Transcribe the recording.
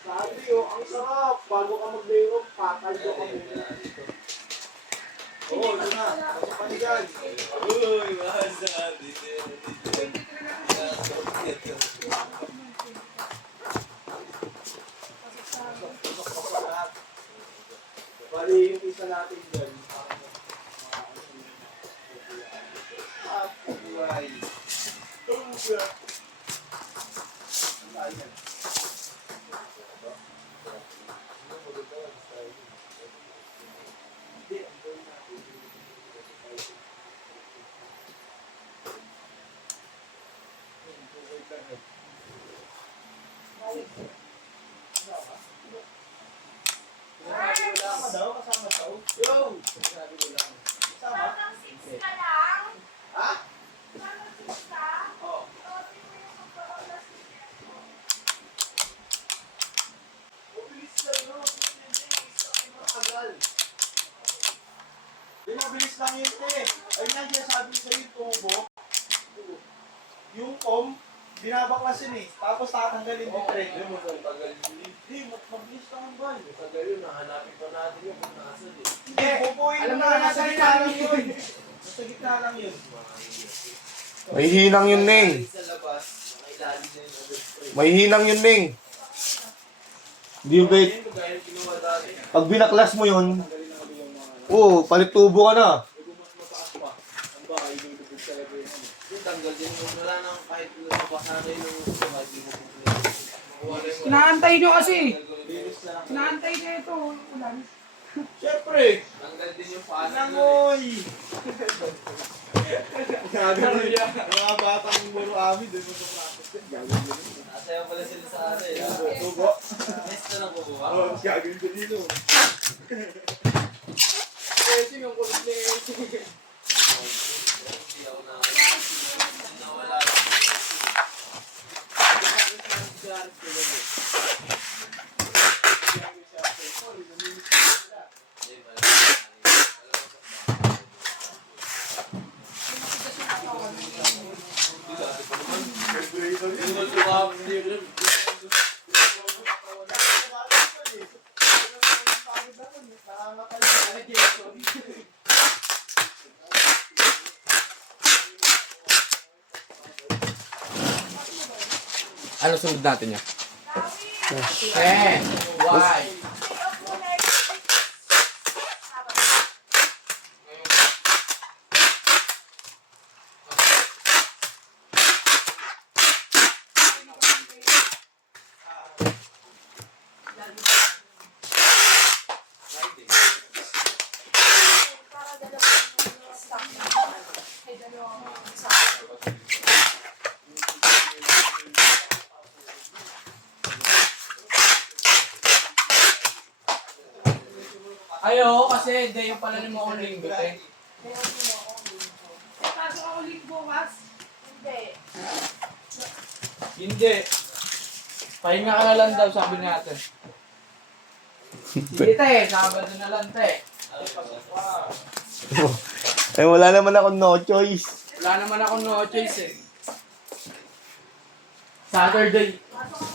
Sabi oh, ang sarap. Bago ka mag-layoff, patay ko ka muna. Oo, ito na. Pasok ka dyan. Uy, masabi. Bali, yung isa natin dyan. Apuray. Tuga. Kasama daw. Yo! Sabi ko lang. Kasama? Parang 6 ka lang? Ha? Parang 6 ka? Oo. Itotin mo yung pagkakalas ni Jericho. Mabilis lang yun. Hindi, isa kayo matagal. Di mabilis lang yun, te. Ayun nga, sinasabi ko sa'yo yung tubo. Yung pom, binabaklasin eh. Tapos tatanggalin yung thread. Hindi mo kung tagal yun. Hindi, mabilis lang ang bal. Tagal yun, nahanapin pa natin yung kung nasaan eh. Hindi, bubuin mo na. Nasa gitna lang yun. Nasa gitna lang yun. May hinang yun, Neng. Sa labas, nakailalim na yung other spray. May hinang yun, Neng. Hindi yung bait. Ayun, gaya yung ginawa dati. Pag binaklas mo yun, oo, palit tubo ka na. Mas mataas pa. Ang bahay, lulubog talaga yun. Yung tanggal din yung wala nang kahit nabasa na yun yung mga di mo Inaantay nyo kasi. Bilis na lang. Inaantay nyo ito. Ulan. Siyempre. tanggal din yung paan. Nangoy! Gagawin niya. Mga batang muro amin, doon mo sa practice. Gagawin niya. Nasaya pala sila sa atin. Tubo. Next na lang kukuha. Oo, gagawin ko dito. Kasi yung kulit ni Hindi ako nawala. Ano sunod natin niya? Why? Layoff mo next week. Sabado. Para dalawang stock na. Ay, dalawang stock. Ayo, kasi hindi yung pala ni mo akong linggo eh. Layoff mo ako. Pasok ako linggo bukas. Hindi. Hindi. Pahinga ka na lang daw, sabi natin. Sige te, Sabado na lang te. Eh, wala naman ako no choice. Wala naman ako no choice eh. Saturday. Pasok ako